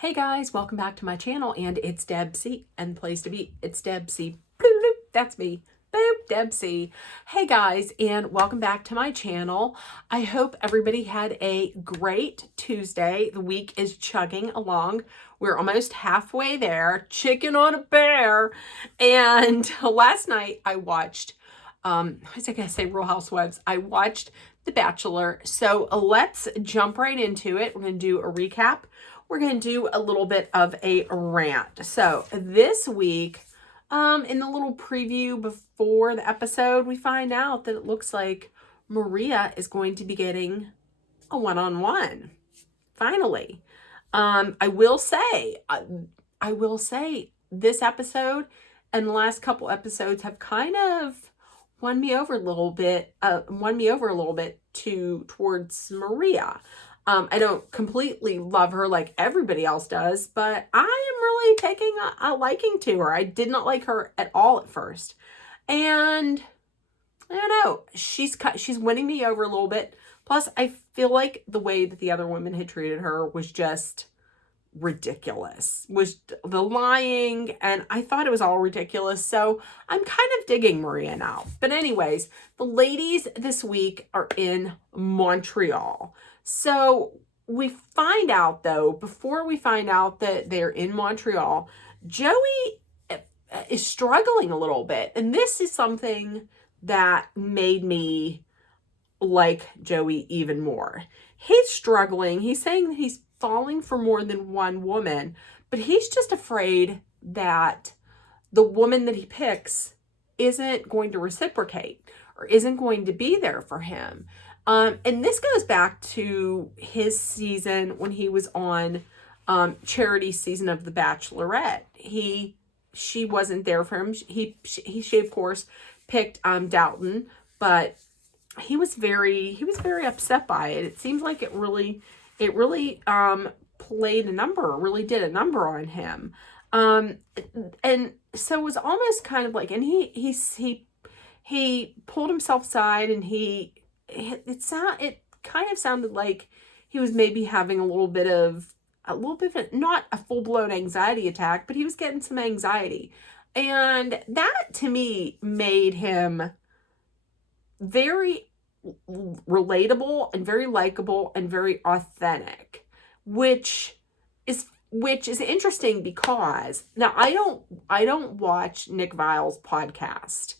Hey guys, welcome back to my channel, and it's Deb C, and the place to be, it's Deb C. Bloop, bloop, that's me. Boop, Deb C. Hey guys, and welcome back to my channel. I hope everybody had a great Tuesday. The week is chugging along. We're almost halfway there. Chicken on a bear. And last night I watched, I was gonna say Real Housewives. I watched The Bachelor. So let's jump right into it. We're gonna do a recap. We're going to do a little bit of a rant. So this week, in the little preview before the episode, we find out that it looks like Maria is going to be getting a one-on-one. Finally. I will say this episode and the last couple episodes have kind of won me over a little bit towards Maria. I don't completely love her like everybody else does, but I am really taking a liking to her. I did not like her at all at first. And I don't know, she's winning me over a little bit. Plus, I feel like the way that the other women had treated her was just ridiculous. Was the lying, and I thought it was all ridiculous. So I'm kind of digging Maria now. But anyways, the ladies this week are in Montreal. So we find out, though, before we find out that they're in Montreal, Joey is struggling a little bit. And this is something that made me like Joey even more. He's struggling. He's saying that he's falling for more than one woman, but he's just afraid that the woman that he picks isn't going to reciprocate or isn't going to be there for him. And this goes back to his season when he was on Charity's season of The Bachelorette. She wasn't there for him. She of course picked Dalton, but he was very upset by it. It seems like it really played a number, really did a number on him. And so it was almost kind of like, and he pulled himself aside, and it kind of sounded like he was maybe having a little bit of not a full-blown anxiety attack, but he was getting some anxiety. And that to me made him very relatable and very likable and very authentic, which is interesting because now I don't watch Nick Viall's podcast.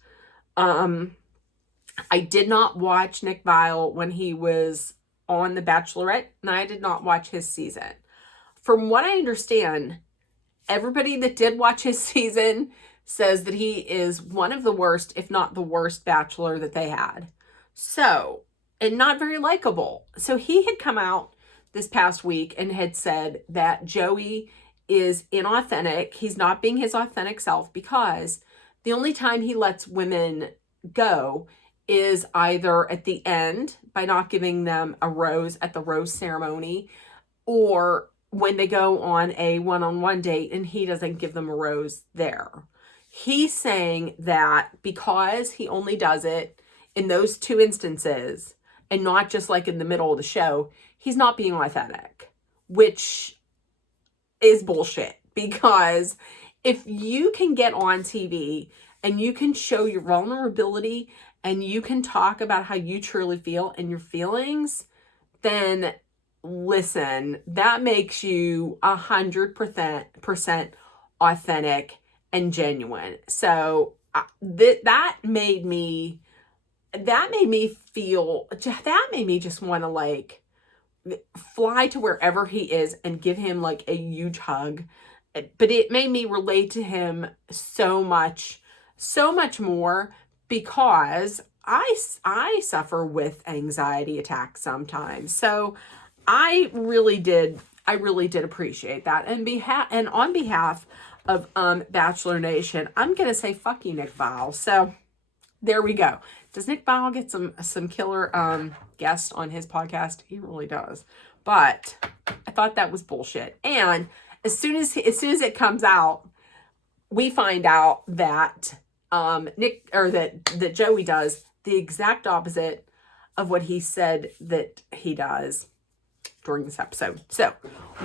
I did not watch Nick Viall when he was on The Bachelorette, and I did not watch his season. From what I understand, everybody that did watch his season says that he is one of the worst, if not the worst, bachelor that they had. So, and not very likable. So he had come out this past week and had said that Joey is inauthentic. He's not being his authentic self because the only time he lets women go is either at the end by not giving them a rose at the rose ceremony, or when they go on a one-on-one date and he doesn't give them a rose there. He's saying that because he only does it in those two instances and not just like in the middle of the show, he's not being authentic, which is bullshit. Because if you can get on TV and you can show your vulnerability and you can talk about how you truly feel and your feelings, then listen, that makes you 100% authentic and genuine. So that made me just want to like fly to wherever he is and give him like a huge hug. But it made me relate to him so much more, because I suffer with anxiety attacks sometimes. So I really did appreciate that. And on behalf of Bachelor Nation, I'm gonna say fuck you, Nick Viall. So there we go. Does Nick Viall get some killer guests on his podcast? He really does. But I thought that was bullshit. And as soon as it comes out, we find out that that Joey does the exact opposite of what he said that he does during this episode. So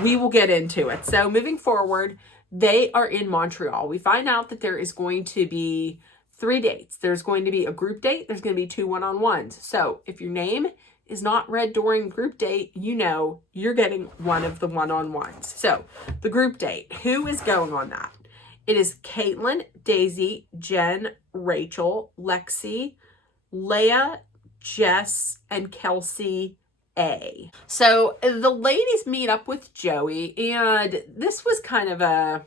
we will get into it. So moving forward, they are in Montreal. We find out that there is going to be 3 dates. There's going to be a group date. There's going to be 2 one-on-ones. So if your name is not read during group date, you know you're getting one of the one-on-ones. So the group date, who is going on that? It is Caitlin, Daisy, Jen, Rachel, Lexi, Leah, Jess, and Kelsey A. So the ladies meet up with Joey, and this was kind of a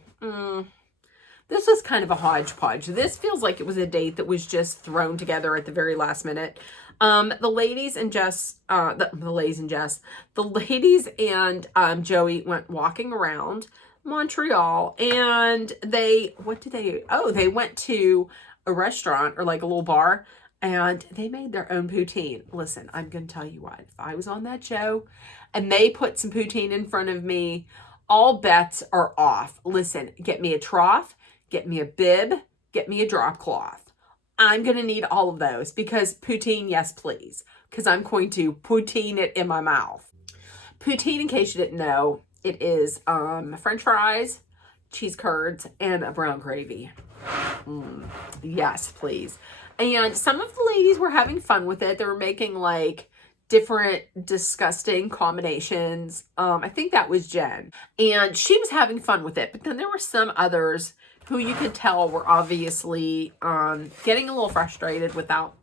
hodgepodge. This feels like it was a date that was just thrown together at the very last minute. The ladies and Joey went walking around Montreal, and they went to a restaurant, or like a little bar, and they made their own poutine. Listen, I'm gonna tell you what, if I was on that show and they put some poutine in front of me, all bets are off. Listen, get me a trough, get me a bib, get me a drop cloth. I'm gonna need all of those, because poutine, yes please, because I'm going to poutine it in my mouth. Poutine, in case you didn't know, it is French fries, cheese curds, and a brown gravy. Yes, please. And some of the ladies were having fun with it. They were making like different disgusting combinations. I think that was Jen. And she was having fun with it. But then there were some others who you could tell were obviously getting a little frustrated without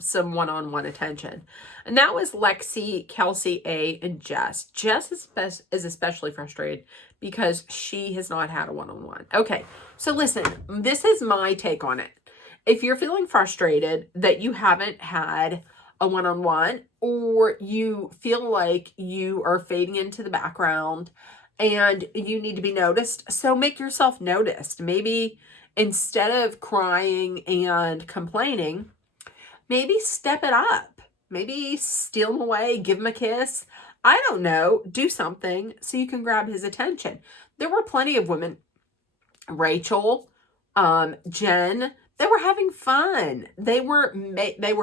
some one-on-one attention. And that was Lexi, Kelsey A, and Jess. Jess is especially frustrated because she has not had a one-on-one. Okay, so listen, this is my take on it. If you're feeling frustrated that you haven't had a one-on-one, or you feel like you are fading into the background and you need to be noticed, so make yourself noticed. Maybe instead of crying and complaining, maybe step it up. Maybe steal him away, give him a kiss. I don't know. Do something so you can grab his attention. There were plenty of women, Rachel, Jen, they were having fun. They were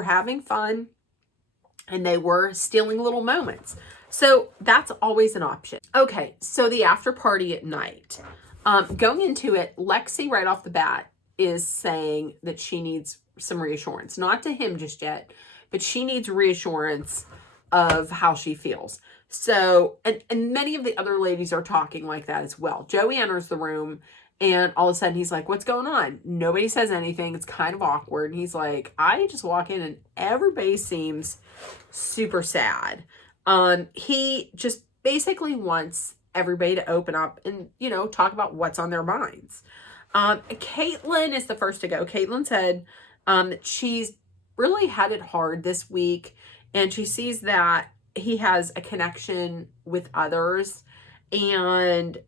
having fun, and they were stealing little moments. So that's always an option. Okay, so the after party at night. Going into it, Lexi right off the bat is saying that she needs some reassurance. Not to him just yet, but she needs reassurance of how she feels. So, and many of the other ladies are talking like that as well. Joey enters the room, and all of a sudden he's like, what's going on? Nobody says anything. It's kind of awkward. And he's like, I just walk in and everybody seems super sad. He just basically wants everybody to open up and, talk about what's on their minds. Caitlin is the first to go. Caitlin said that she's really had it hard this week, and she sees that he has a connection with others, and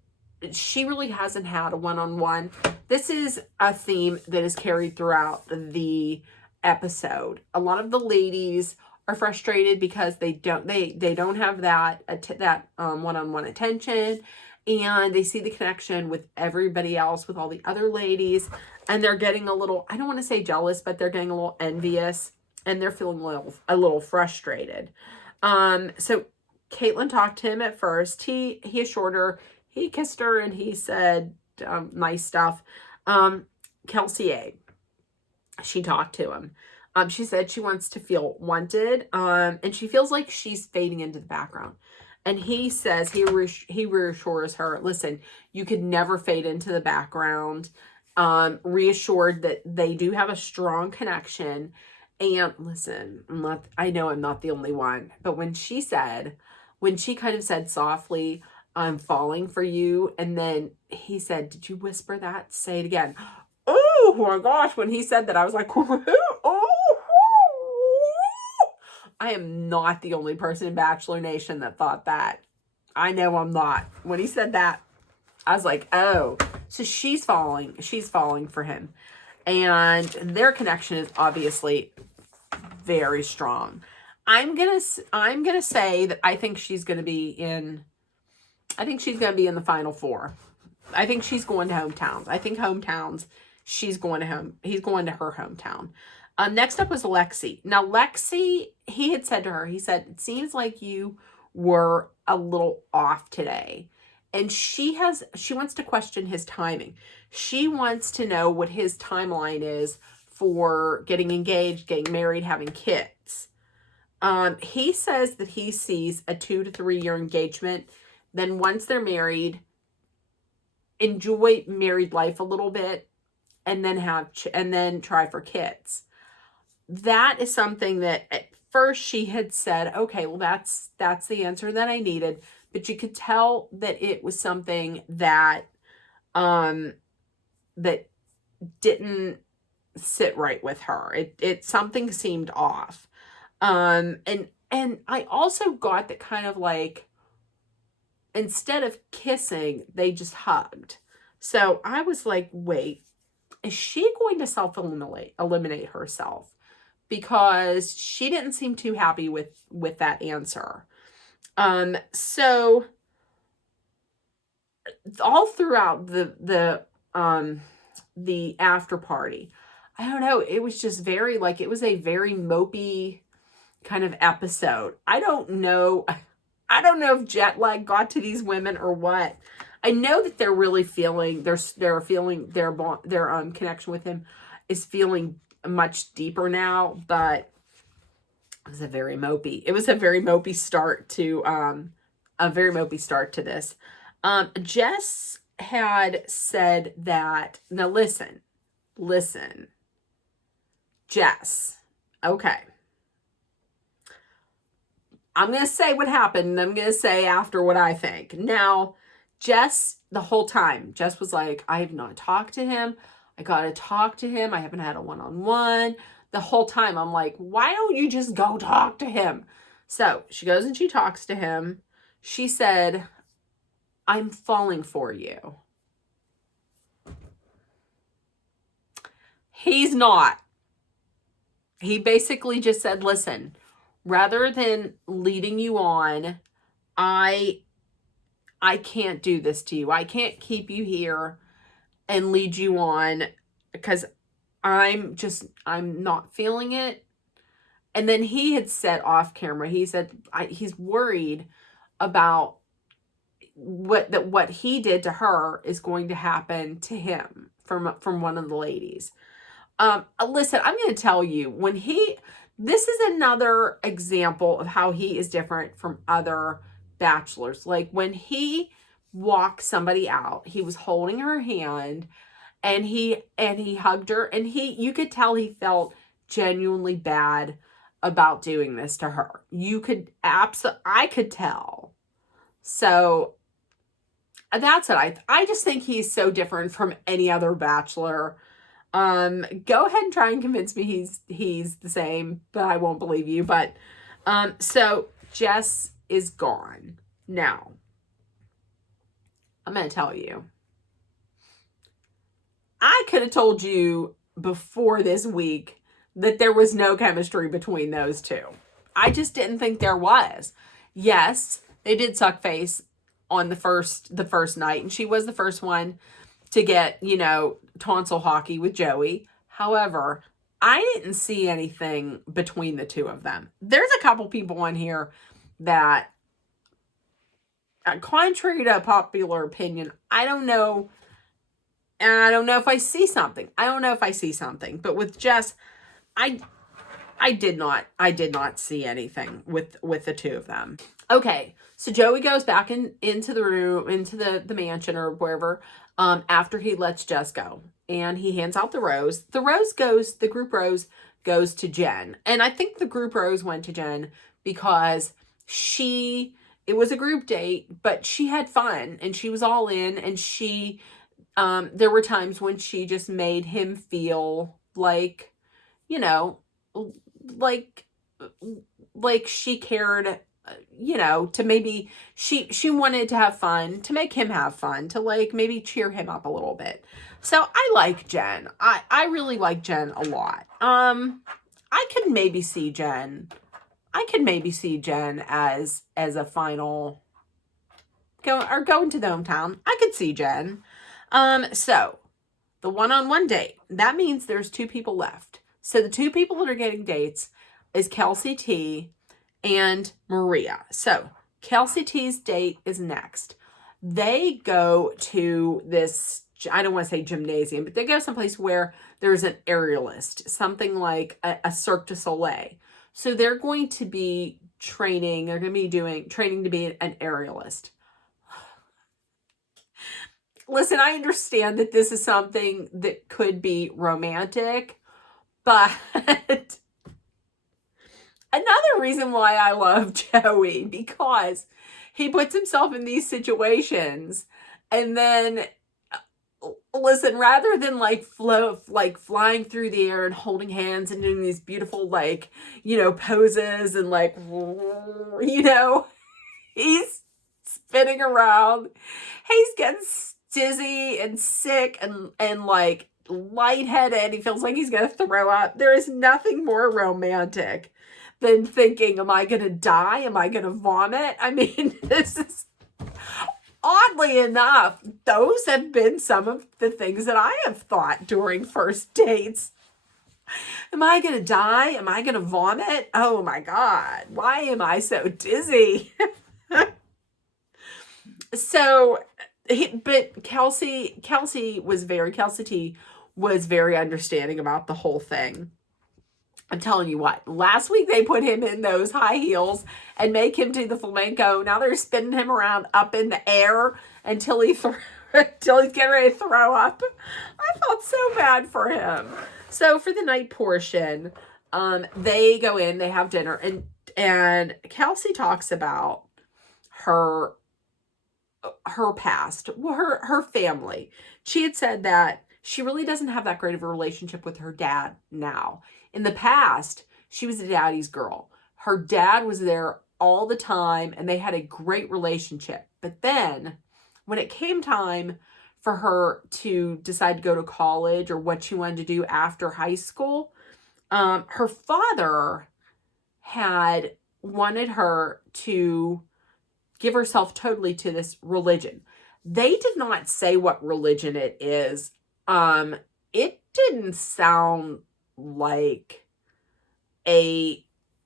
she really hasn't had a one-on-one. This is a theme that is carried throughout the episode. A lot of the ladies are frustrated because they don't have that one-on-one attention, and they see the connection with everybody else, with all the other ladies, and they're getting a little, I don't want to say jealous, but they're getting a little envious, and they're feeling a little frustrated. So Caitlin talked to him at first. He assured her, he kissed her, and he said nice stuff. Kelsey A, she talked to him. She said she wants to feel wanted, and she feels like she's fading into the background. And he says, he reassures her, listen, you could never fade into the background. Reassured that they do have a strong connection. And listen, I know I'm not the only one, but when she kind of said softly, I'm falling for you, and then he said, did you whisper that? Say it again. Oh my gosh, when he said that, I was like, oh, I am not the only person in Bachelor Nation that thought that. I know I'm not. When he said that, I was like, oh, so she's falling for him. And their connection is obviously very strong. I'm gonna say that I think she's gonna be in the final 4. I think she's going to hometowns. I think hometowns, he's going to her hometown. Next up was Lexi. Now Lexi, he had said to her, he said, it seems like you were a little off today. And she wants to question his timing. She wants to know what his timeline is for getting engaged, getting married, having kids. He says that he sees a 2 to 3 year engagement. Then once they're married, enjoy married life a little bit, and then try for kids. That is something that at first she had said, okay, well, that's the answer that I needed. But you could tell that it was something that that didn't sit right with her. It something seemed off. And I also got that kind of like, instead of kissing, they just hugged. So I was like, wait, is she going to eliminate herself? Because she didn't seem too happy with that answer. So all throughout the after party, I don't know, it was just very like, it was a very mopey kind of episode. I don't know if jet lag got to these women or what. I know that they're really feeling their connection with him is feeling much deeper now, but it was a very mopey start to this. Jess had said that, now listen, Jess, okay. I'm going to say what happened, and I'm going to say after what I think. Now, Jess, the whole time, Jess was like, I have not talked to him. I got to talk to him. I haven't had a one-on-one. The whole time, I'm like, why don't you just go talk to him? So she goes and she talks to him. She said, I'm falling for you. He's not. He basically just said, listen, rather than leading you on, I can't do this to you. I can't keep you here and lead you on because I'm not feeling it. And then he had said off camera, he said he's worried about what he did to her is going to happen to him from one of the ladies. Listen, I'm going to tell you, this is another example of how he is different from other bachelors. Like when he walked somebody out, he was holding her hand and he hugged her, and you could tell he felt genuinely bad about doing this to her. I could tell. So that's it. I just think he's so different from any other bachelor. Go ahead and try and convince me he's the same, but I won't believe you. But so Jess is gone. Now, I'm going to tell you, I could have told you before this week that there was no chemistry between those two. I just didn't think there was. Yes, they did suck face on the first night, and she was the first one to get, tonsil hockey with Joey. However, I didn't see anything between the two of them. There's a couple people on here that, contrary to popular opinion, I don't know if I see something. But with Jess, I did not see anything with the two of them. Okay, so Joey goes back into the room, into the mansion or wherever, after he lets Jess go. And he hands out the rose. The group rose goes to Jen. And I think the group rose went to Jen because it was a group date, but she had fun and she was all in, and there were times when she just made him feel like, like she cared, to maybe she wanted to have fun, to make him have fun, to like maybe cheer him up a little bit. So I like Jen. I really like Jen a lot. I could maybe see Jen as a final going to the hometown. I could see Jen. So the one-on-one date, that means there's 2 people left. So the 2 people that are getting dates is Kelsey T and Maria. So Kelsey T's date is next. They go to this, I don't want to say gymnasium, but they go someplace where there's an aerialist, something like a Cirque du Soleil. So they're going to be training, they're going to be doing training to be an aerialist. Listen, I understand that this is something that could be romantic, but another reason why I love Joey, because he puts himself in these situations and then listen, rather than like flying through the air and holding hands and doing these beautiful poses and he's spinning around. He's getting dizzy and sick and like lightheaded. He feels like he's gonna throw up. There is nothing more romantic than thinking, am I gonna die? Am I gonna vomit? I mean, this is, oddly enough, those have been some of the things that I have thought during first dates. Am I gonna die? Am I gonna vomit? Oh my God, why am I so dizzy? But Kelsey T was very understanding about the whole thing. I'm telling you what, last week they put him in those high heels and make him do the flamenco. Now they're spinning him around up in the air until he's getting ready to throw up. I felt so bad for him. So for the night portion, they go in, they have dinner, and Kelsey talks about her past, her family. She had said that she really doesn't have that great of a relationship with her dad now. In the past, she was a daddy's girl. Her dad was there all the time and they had a great relationship. But then when it came time for her to decide to go to college or what she wanted to do after high school, her father had wanted her to give herself totally to this religion. They did not say what religion it is. It didn't sound like I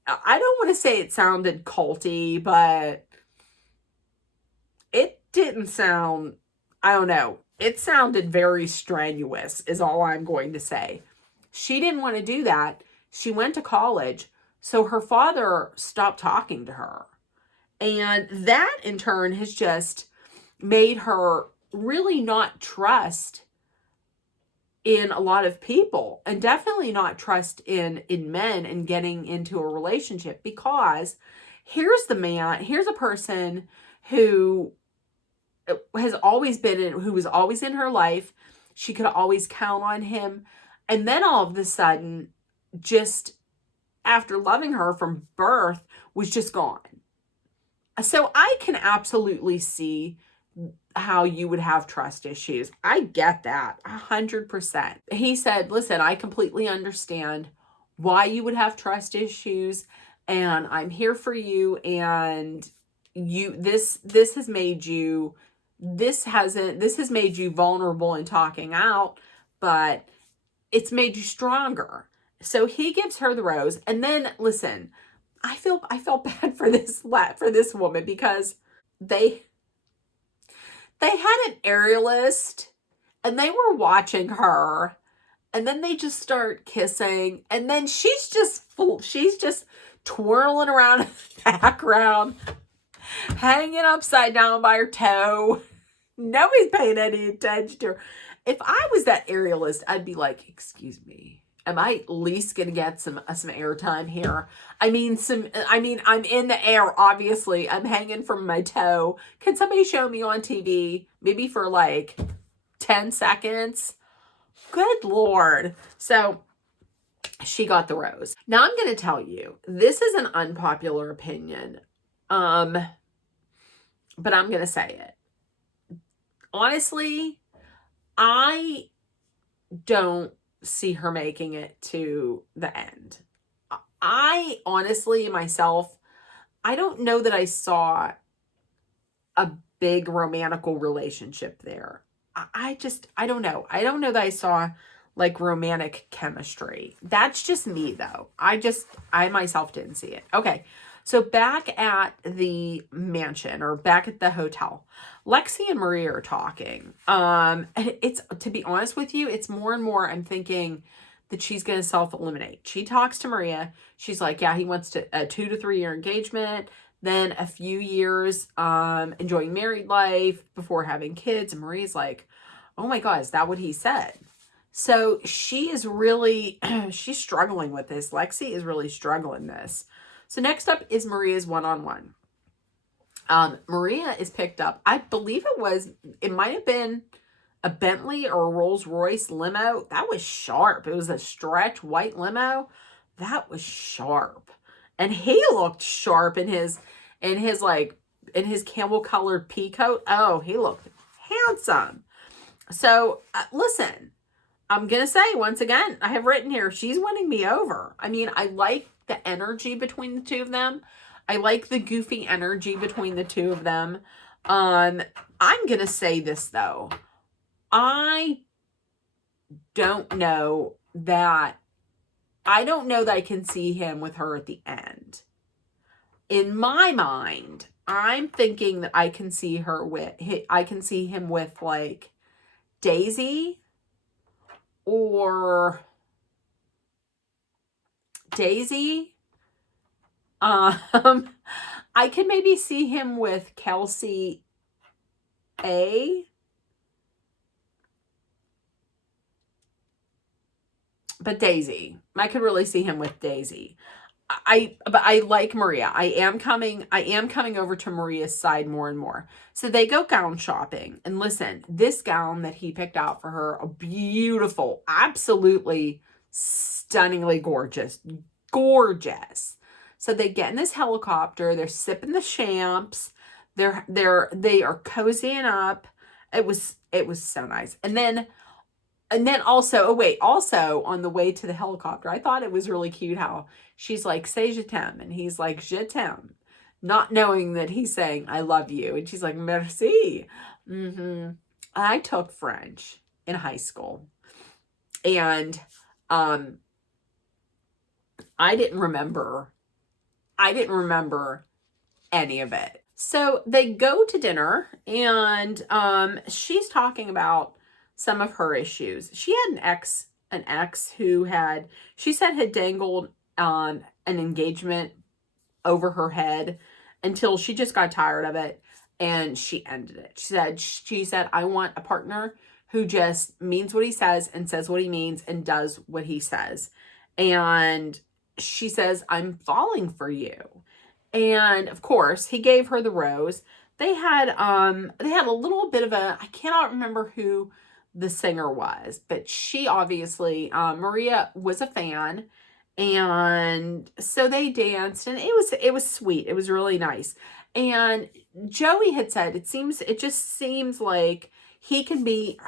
don't want to say it sounded culty, but it didn't sound, I don't know. It sounded very strenuous is all I'm going to say. She didn't want to do that. She went to college, so her father stopped talking to her. And that in turn has just made her really not trust in a lot of people, and definitely not trust in men and getting into a relationship, because here's a person who has always been who was always in her life. She could always count on him. And then all of a sudden, just after loving her from birth, was just gone. So I can absolutely see how you would have trust issues. I get that 100%. He said, listen, I completely understand why you would have trust issues, and I'm here for you, and this has made you vulnerable in talking out, but it's made you stronger. So he gives her the rose. And then listen, I felt bad for this woman, because they had an aerialist and they were watching her, and then they just start kissing, and then she's just twirling around in the background, hanging upside down by her toe. Nobody's paying any attention to her. If I was that aerialist, I'd be like, excuse me, am I at least going to get some airtime here? I'm in the air, obviously. I'm hanging from my toe. Can somebody show me on TV? Maybe for like 10 seconds? Good Lord. So she got the rose. Now I'm going to tell you, this is an unpopular opinion. But I'm going to say it. Honestly, I don't see her making it to the end. I honestly, myself, I don't know that I saw a big romantical relationship there. I don't know. I don't know that I saw like romantic chemistry. That's just me though. I myself didn't see it. Okay. So back at the mansion, or back at the hotel, Lexi and Maria are talking. And it's, to be honest with you, it's more and more I'm thinking that she's going to self-eliminate. She talks to Maria. She's like, yeah, he wants a 2 to 3 year engagement, then a few years enjoying married life before having kids. And Maria's like, oh my God, is that what he said? So she is really, she's struggling with this. Lexi is really struggling this. So next up is Maria's one-on-one. Maria is picked up. I believe it might have been a Bentley or a Rolls Royce limo. That was sharp. It was a stretch white limo. That was sharp. And he looked sharp in his camel colored pea coat. Oh, he looked handsome. So listen, I'm going to say once again, I have written here, she's winning me over. I mean, I like the energy between the two of them. I like the goofy energy between the two of them. I'm going to say this though. I don't know that I can see him with her at the end. In my mind, I'm thinking that I can see him with like Daisy, or I can maybe see him with Kelsey A. But Daisy, I could really see him with Daisy. But I like Maria. I am coming over to Maria's side more and more. So they go gown shopping. And listen, this gown that he picked out for her, a beautiful, absolutely stunningly gorgeous. Gorgeous. So they get in this helicopter, they're sipping the champs, they are cozying up. It was so nice. And then also, also on the way to the helicopter, I thought it was really cute how she's like, say je t'aime, and he's like, je t'aime, not knowing that he's saying, I love you. And she's like, merci. I took French in high school, and I didn't remember any of it. So they go to dinner, and she's talking about some of her issues. She had an ex who she said had dangled an engagement over her head until she just got tired of it and she ended it. She said, I want a partner who just means what he says and says what he means and does what he says. And she says, I'm falling for you. And of course, he gave her the rose. They had a little bit of I cannot remember who the singer was, but she obviously, Maria was a fan, and so they danced, and it was sweet. It was really nice. And Joey had said, it just seems like he can be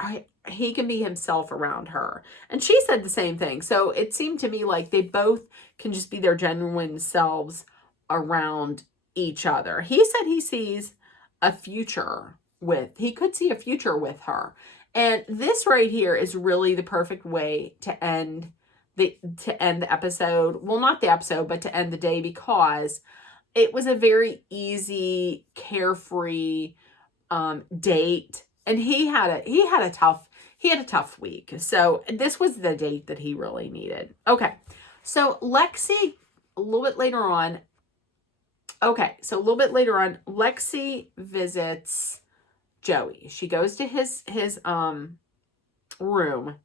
himself around her. And she said the same thing. So it seemed to me like they both can just be their genuine selves around each other. He said he sees he could see a future with her. And this right here is really the perfect way to end the episode. Well, not the episode, but to end the day, because it was a very easy, carefree date. And he had a tough week. So this was the date that he really needed. Okay. So Lexi, a little bit later on, Lexi visits Joey. She goes to his room.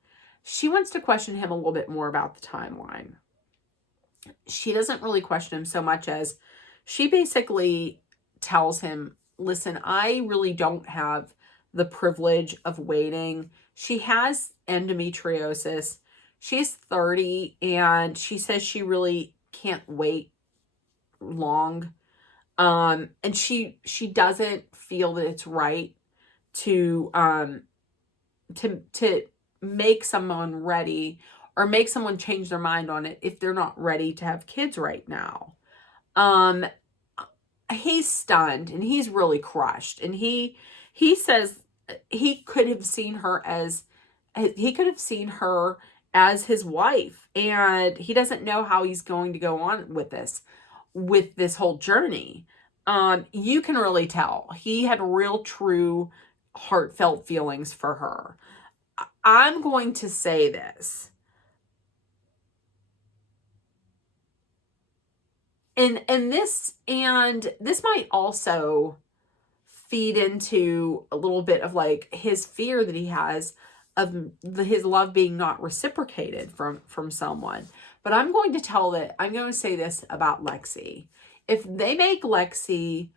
She wants to question him a little bit more about the timeline. She doesn't really question him so much as she basically tells him, listen, I really don't have the privilege of waiting. She has endometriosis. She's 30, and she says she really can't wait long. And she doesn't feel that it's right to make someone ready or make someone change their mind on it if they're not ready to have kids right now. He's stunned and he's really crushed, and he says he could have seen her as his wife, and he doesn't know how he's going to go on with this. with this whole journey. You can really tell he had real, true, heartfelt feelings for her. I'm going to say this. And this might also feed into a little bit of like his fear that he has of his love being not reciprocated from someone. But I'm going to say this about Lexi. If they make Lexi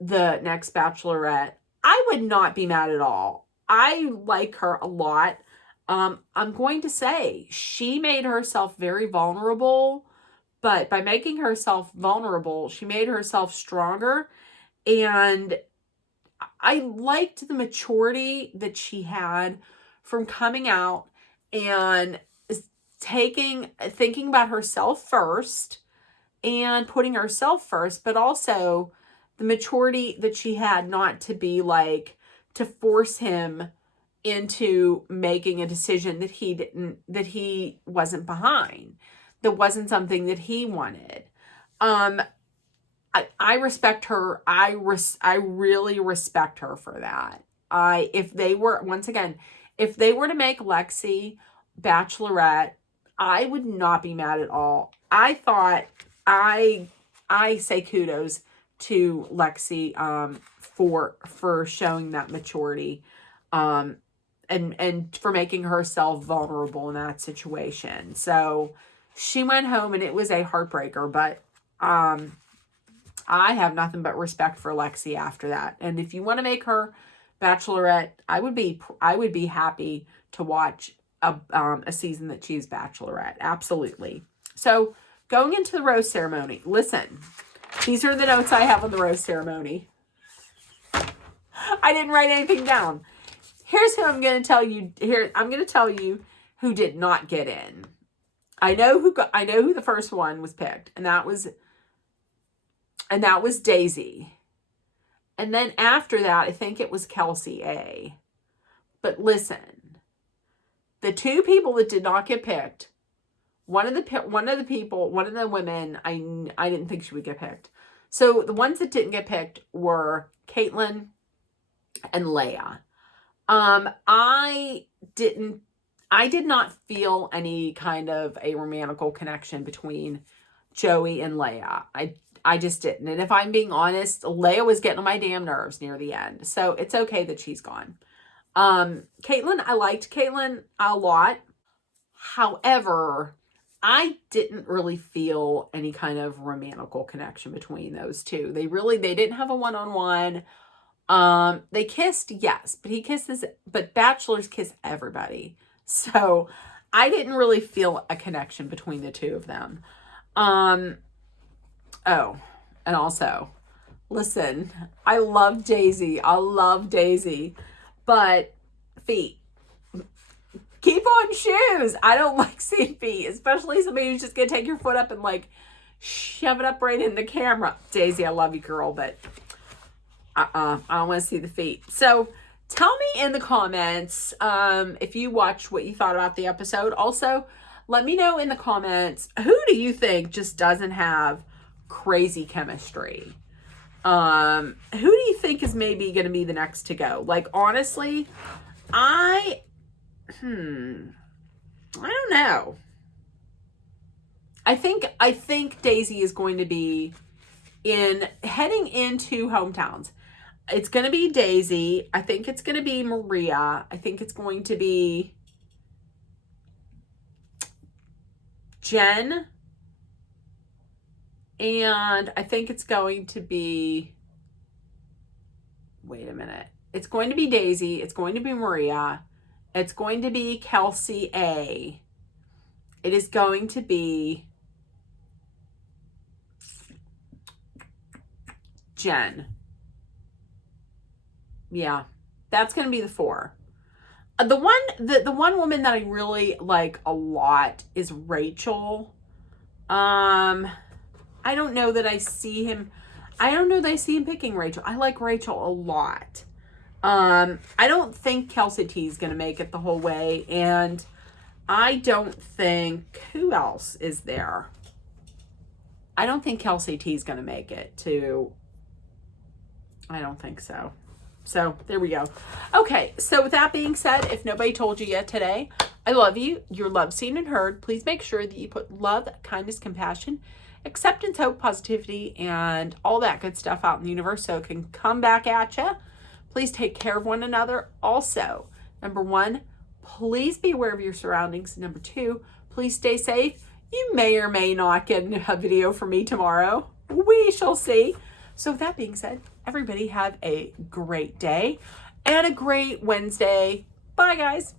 the next Bachelorette, I would not be mad at all. I like her a lot. I'm going to say she made herself very vulnerable, but by making herself vulnerable, she made herself stronger. And I liked the maturity that she had from coming out and thinking about herself first and putting herself first, but also the maturity that she had not to be like, to force him into making a decision that he wasn't behind, that wasn't something that he wanted. I respect her. I really respect her for that. If they were to make Lexi Bachelorette, I would not be mad at all. I thought I say kudos to Lexi for showing that maturity, and for making herself vulnerable in that situation. So she went home and it was a heartbreaker, but I have nothing but respect for Lexi after that. And if you want to make her Bachelorette, I would be happy to watch a season that she's Bachelorette. Absolutely. So going into the rose ceremony, listen, these are the notes I have on the rose ceremony. I didn't write anything down. Here's who I'm going to tell you. I'm going to tell you who did not get in. I know who the first one was picked, and that was Daisy. And then after that, I think it was Kelsey A. But listen, the two people that did not get picked, one of the women, I didn't think she would get picked. So the ones that didn't get picked were Caitlin and Leia. I did not feel any kind of a romantical connection between Joey and Leia. I just didn't. And if I'm being honest, Leia was getting on my damn nerves near the end. So it's okay that she's gone. Caitlin, I liked Caitlin a lot. However, I didn't really feel any kind of romantical connection between those two. They didn't have a one-on-one. They kissed, yes, but bachelors kiss everybody. So I didn't really feel a connection between the two of them. Oh, and also, listen, I love Daisy, but feet. Keep on shoes. I don't like seeing feet, especially somebody who's just going to take your foot up and like shove it up right in the camera. Daisy, I love you, girl, but I don't want to see the feet. So tell me in the comments if you watched what you thought about the episode. Also, let me know in the comments, who do you think just doesn't have crazy chemistry? Who do you think is maybe going to be the next to go? Like, honestly, I don't know. I think Daisy is going to be heading into hometowns. It's going to be Daisy. I think it's going to be Maria. I think it's going to be Jen. And I think it's going to be, wait a minute. It's going to be Daisy. It's going to be Maria. It's going to be Kelsey A. It is going to be Jen. Yeah, that's going to be the 4. The one woman that I really like a lot is Rachel. I don't know that I see him picking Rachel. I like Rachel a lot. I don't think Kelsey T is going to make it the whole way, and I don't think, who else is there? I don't think Kelsey T is going to make it to, I don't think so. So there we go. Okay, so with that being said, if nobody told you yet today, I love you. You're loved, seen, and heard. Please make sure that you put love, kindness, compassion, acceptance, hope, positivity, and all that good stuff out in the universe so it can come back at you. Please take care of one another. Also, number 1, please be aware of your surroundings. Number 2, please stay safe. You may or may not get a video from me tomorrow. We shall see. So with that being said, everybody have a great day and a great Wednesday. Bye, guys.